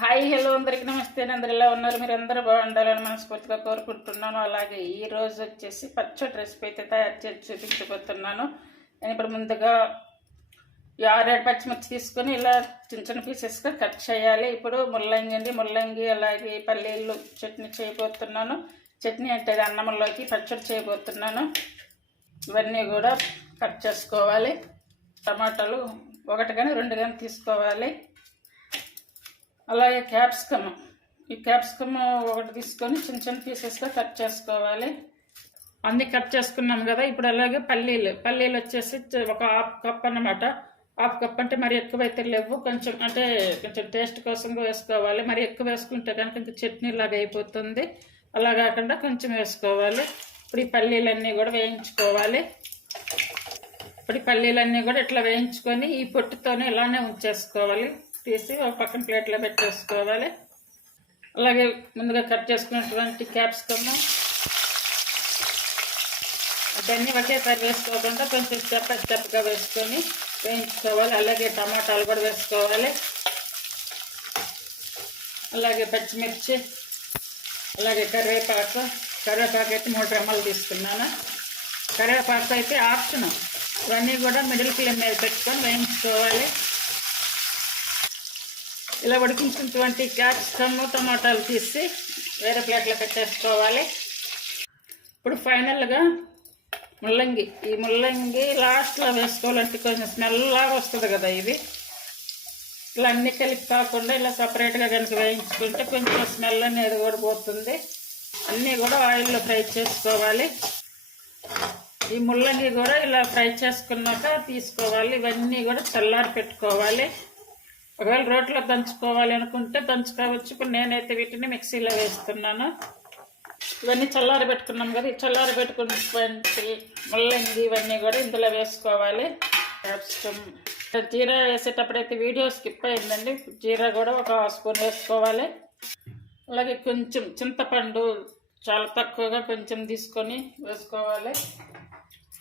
Hi hello అందరికి నమస్తే. అందరు ఎలా ఉన్నారు? మీరు అందరూ బాగుండాలని మనస్ఫూర్తిగా కోరుకుంటున్నాను. అలాగే ఈ రోజు వచ్చేసి పచ్చడి రెసిపీ అయితే తయారు చేసి చూపించబోతున్నాను. నేను ఇప్పుడు ముందుగా ఆరేడు పచ్చిమిర్చి తీసుకొని ఇలా చిన్న చిన్న పీసెస్గా కట్ చేయాలి. ఇప్పుడు ముల్లంగి అండి ముల్లంగి అలాగే పల్లీలు చట్నీ చేయబోతున్నాను. చట్నీ అంటే అన్నంలోకి పచ్చడి చేయబోతున్నాను. ఇవన్నీ కూడా కట్ చేసుకోవాలి. టమాటాలు ఒకటి కానీ రెండు కానీ తీసుకోవాలి. అలాగే క్యాప్సికమ్. ఈ క్యాప్సికమ్ ఒకటి తీసుకొని చిన్న చిన్న పీసెస్గా కట్ చేసుకోవాలి. అన్ని కట్ చేసుకున్నాం కదా ఇప్పుడు అలాగే పల్లీలు. పల్లీలు వచ్చేసి ఒక హాఫ్ కప్ అన్నమాట. హాఫ్ కప్ అంటే మరి ఎక్కువ అయితే లేవు. కొంచెం అంటే కొంచెం టేస్ట్ కోసం వేసుకోవాలి. మరి ఎక్కువ వేసుకుంటే కనుక ఇంకా చట్నీ లాగా అయిపోతుంది. అలా కాకుండా కొంచెం వేసుకోవాలి. ఇప్పుడు ఈ పల్లీలన్నీ కూడా వేయించుకోవాలి. ఇప్పుడు ఈ పల్లీలన్నీ కూడా ఇట్లా వేయించుకొని ఈ పొట్టుతోనే ఇలానే ఉంచేసుకోవాలి. తీసి ఒక పక్కన ప్లేట్లో పెట్టేసుకోవాలి. అలాగే ముందుగా కట్ చేసుకున్నటువంటి క్యాప్సికమ్ అవన్నీ ఒకేసారి వేసుకోకుండా కొంచెం స్టెప్ స్టెప్గా వేసుకొని వేయించుకోవాలి. అలాగే టమాటాలు కూడా వేసుకోవాలి. అలాగే పచ్చిమిర్చి అలాగే కరివేపాకు. కరివేపాకు అయితే మూడు రెమ్మలు తీసుకున్నాను. కరివేపాకు అయితే ఆప్షన్. ఇవన్నీ కూడా మిడిల్ ఫ్లేమ్ మీద పెట్టుకొని వేయించుకోవాలి. ఇలా ఉడికించినటువంటి క్యాప్సికమ్ టమాటాలు తీసి వేరే ప్లేట్లో పెట్టేసుకోవాలి. ఇప్పుడు ఫైనల్గా ముల్లంగి. ఈ ముల్లంగి లాస్ట్లో వేసుకోవాలంటే కొంచెం స్మెల్ లాగా వస్తుంది కదా ఇది. ఇలా అన్ని కలిపి కాకుండా ఇలా సపరేట్గా కనుక వేయించుకుంటే కొంచెం స్మెల్ అనేది కూడా పోతుంది. అన్నీ కూడా ఆయిల్లో ఫ్రై చేసుకోవాలి. ఈ ముల్లంగి కూడా ఇలా ఫ్రై చేసుకున్నాక తీసుకోవాలి. ఇవన్నీ కూడా చల్లారి పెట్టుకోవాలి. ఒకవేళ రోట్లో దంచుకోవాలి అనుకుంటే దంచుకోవచ్చు. ఇప్పుడు నేనైతే వీటిని మిక్సీలో వేస్తున్నాను. ఇవన్నీ చల్లారి పెట్టుకున్నాం కదా ఈ చల్లారి పెట్టుకున్నటువంటి ముల్లంగి ఇవన్నీ కూడా ఇందులో వేసుకోవాలి. క్యాప్సికమ్ జీరా వేసేటప్పుడు అయితే వీడియో స్కిప్ అయిందండి. జీరా కూడా ఒక స్పూన్ వేసుకోవాలి. అలాగే కొంచెం చింతపండు చాలా తక్కువగా కొంచెం తీసుకొని వేసుకోవాలి.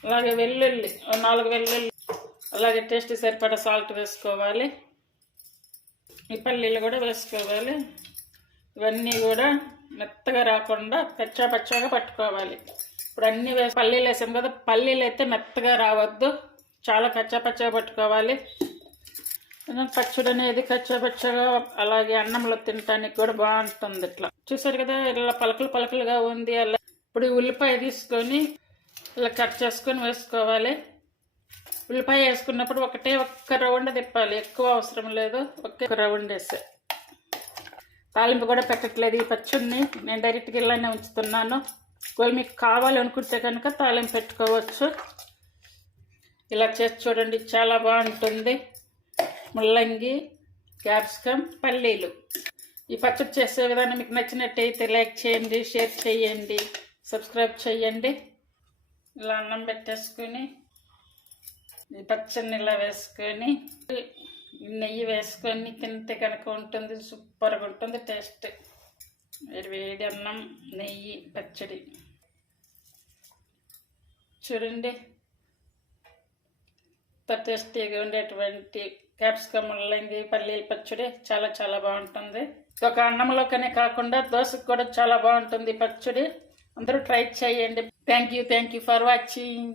అలాగే వెల్లుల్లి నాలుగు వెల్లుల్లి అలాగే టేస్ట్ సరిపడా సాల్ట్ వేసుకోవాలి. ఈ పల్లీలు కూడా వేసుకోవాలి. ఇవన్నీ కూడా మెత్తగా రాకుండా పచ్చా పచ్చాగా పట్టుకోవాలి. ఇప్పుడు అన్నీ వేసి పల్లీలు వేసాం కదా పల్లీలు అయితే మెత్తగా రావద్దు. చాలా కచ్చా పచ్చగా పట్టుకోవాలి. పచ్చడి అనేది కచ్చా పచ్చగా అలాగే అన్నంలో తినటానికి కూడా బాగుంటుంది ఇట్లా. చూసారు కదా ఇలా పలకలు పలకలుగా ఉంది. అలా ఇప్పుడు ఈ ఉల్లిపాయ తీసుకొని ఇలా కట్ చేసుకొని వేసుకోవాలి. ఉల్లిపాయ వేసుకున్నప్పుడు ఒకటే ఒక్క రౌండ్ తిప్పాలి. ఎక్కువ అవసరం లేదు. ఒకే రౌండ్ వేసే. తాలింపు కూడా పెట్టట్లేదు. ఈ పచ్చడిని నేను డైరెక్ట్గా ఇలానే ఉంచుతున్నాను. ఒకవేళ మీకు కావాలనుకుంటే కనుక తాలింపు పెట్టుకోవచ్చు. ఇలా చేసి చూడండి. చాలా బాగుంటుంది. ముల్లంగి క్యాప్సికమ్ పల్లీలు. ఈ పచ్చడి చేసే విధానం మీకు నచ్చినట్టయితే లైక్ చేయండి షేర్ చేయండి సబ్స్క్రైబ్ చేయండి. ఇలా అన్నం పెట్టేసుకొని పచ్చడి ఇలా వేసుకొని నెయ్యి వేసుకొని తింటే కనుక ఉంటుంది సూపర్గా ఉంటుంది టేస్ట్. వేడి వేడి అన్నం నెయ్యి పచ్చడి. చూడండి. టేస్టీగా ఉండేటువంటి క్యాప్సికమ్ ముల్లంగి పల్లీల పచ్చడి చాలా చాలా బాగుంటుంది. ఒక అన్నంలోకనే కాకుండా దోశకు కూడా చాలా బాగుంటుంది పచ్చడి. అందరూ ట్రై చేయండి. Thank you thank you for watching.